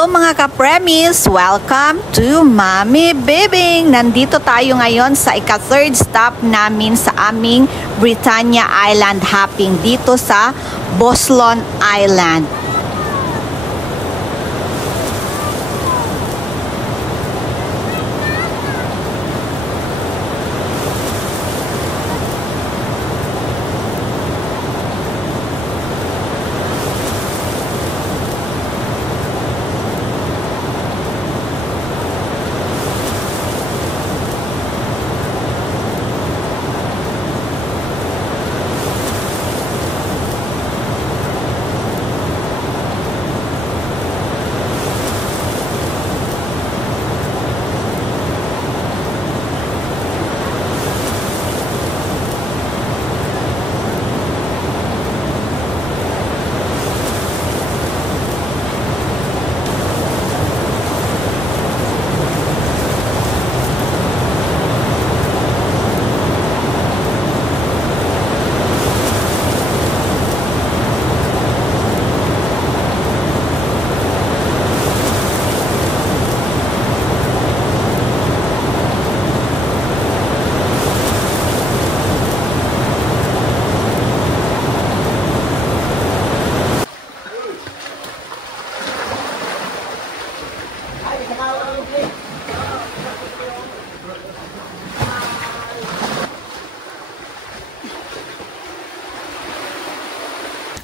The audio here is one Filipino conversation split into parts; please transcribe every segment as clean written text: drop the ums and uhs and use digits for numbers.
Hello mga ka-premies! Welcome to Mommy Bibing! Nandito tayo ngayon sa ika-third stop namin sa aming Britannia Island hopping dito sa Boslon Island.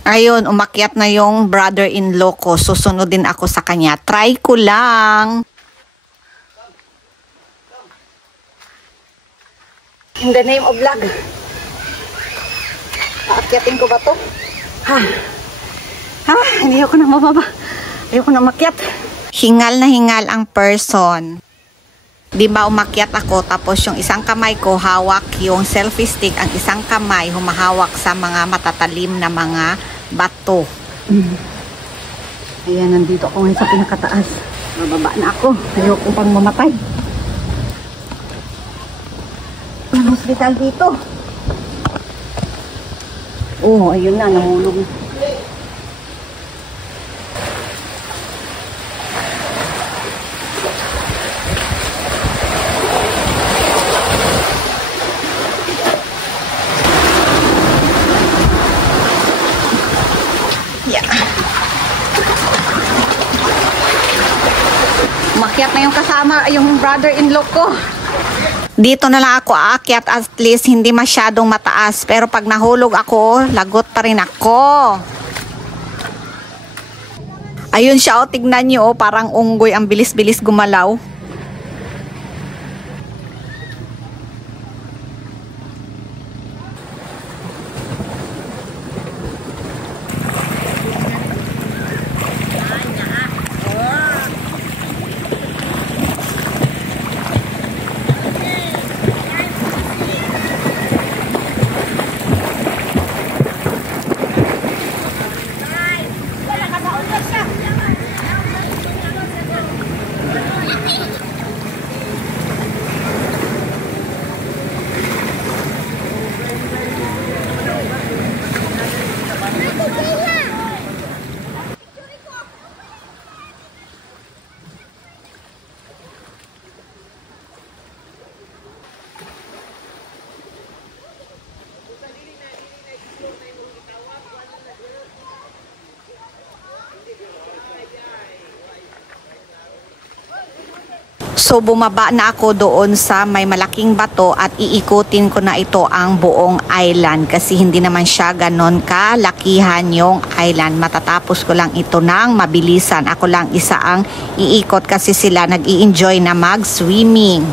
Ayun, umakyat na yung brother-in-law ko. Susunod din ako sa kanya. Try ko lang. In the name of vlog. Aakyatin ko ba to? Hindi ako na mababa. Ayoko na umakyat. Hingal na hingal ang person. Di ba umakyat ako tapos yung isang kamay ko hawak yung selfie stick. Ang isang kamay humahawak sa mga matatalim na mga bato. Ayan, nandito ako ngayon sa pinakataas. Bababa na ako. Ayoko pang mamatay. Ang hospital dito. Oh, ayun na, nahulog. Umakyat na yung kasama, yung brother-in-law ko. Dito na lang ako aakyat, at least hindi masyadong mataas. Pero pag nahulog ako, lagot pa rin ako. Ayun siya, oh, tignan nyo, oh, parang unggoy, ang bilis-bilis gumalaw. So bumaba na ako doon sa may malaking bato at iikutin ko na ito ang buong island kasi hindi naman siya ganon kalakihan yung island. Matatapos ko lang ito ng mabilisan. Ako lang isa ang iikot kasi sila nag-i-enjoy na mag-swimming.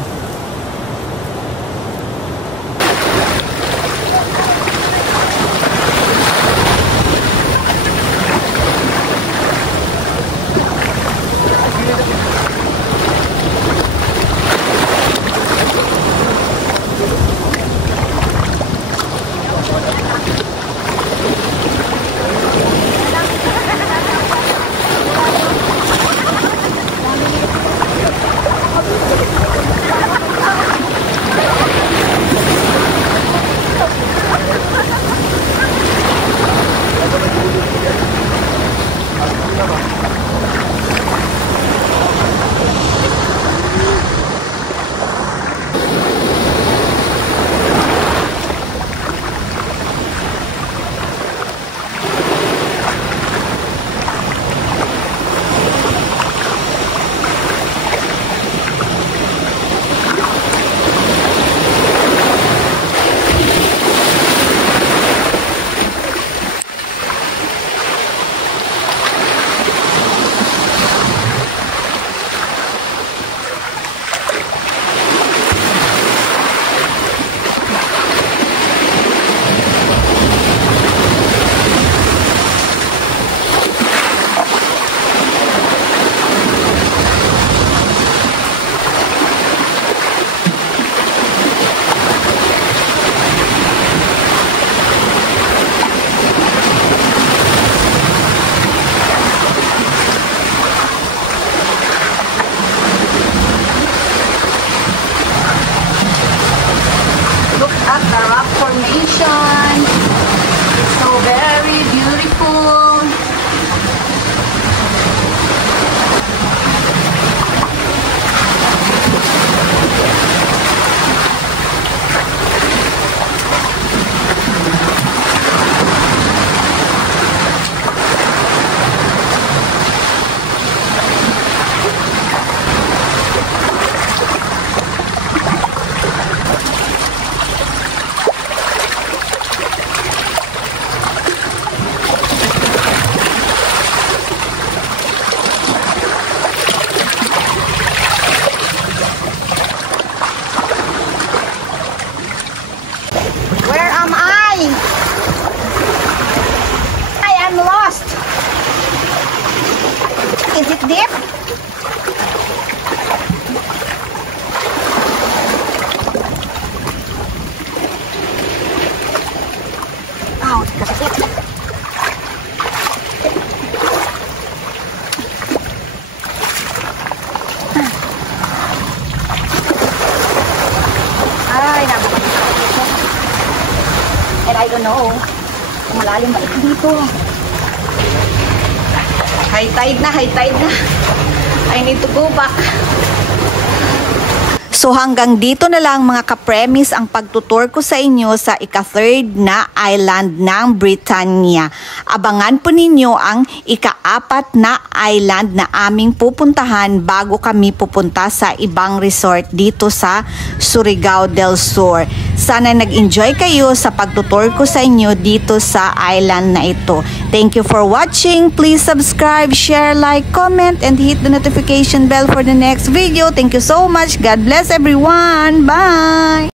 Ay, nabukas dito. And I don't know kung malalim ba ito dito. High tide na, high tide na. I need to go back. So hanggang dito na lang mga ka-premise ang pagtutur ko sa inyo sa ika-third na island ng Britannia. Abangan po ninyo ang ika-4 na island na aming pupuntahan bago kami pupunta sa ibang resort dito sa Surigao del Sur. Sana nag-enjoy kayo sa pagtutur ko sa inyo dito sa island na ito. Thank you for watching. Please subscribe, share, like, comment, and hit the notification bell for the next video. Thank you so much. God bless everyone. Bye!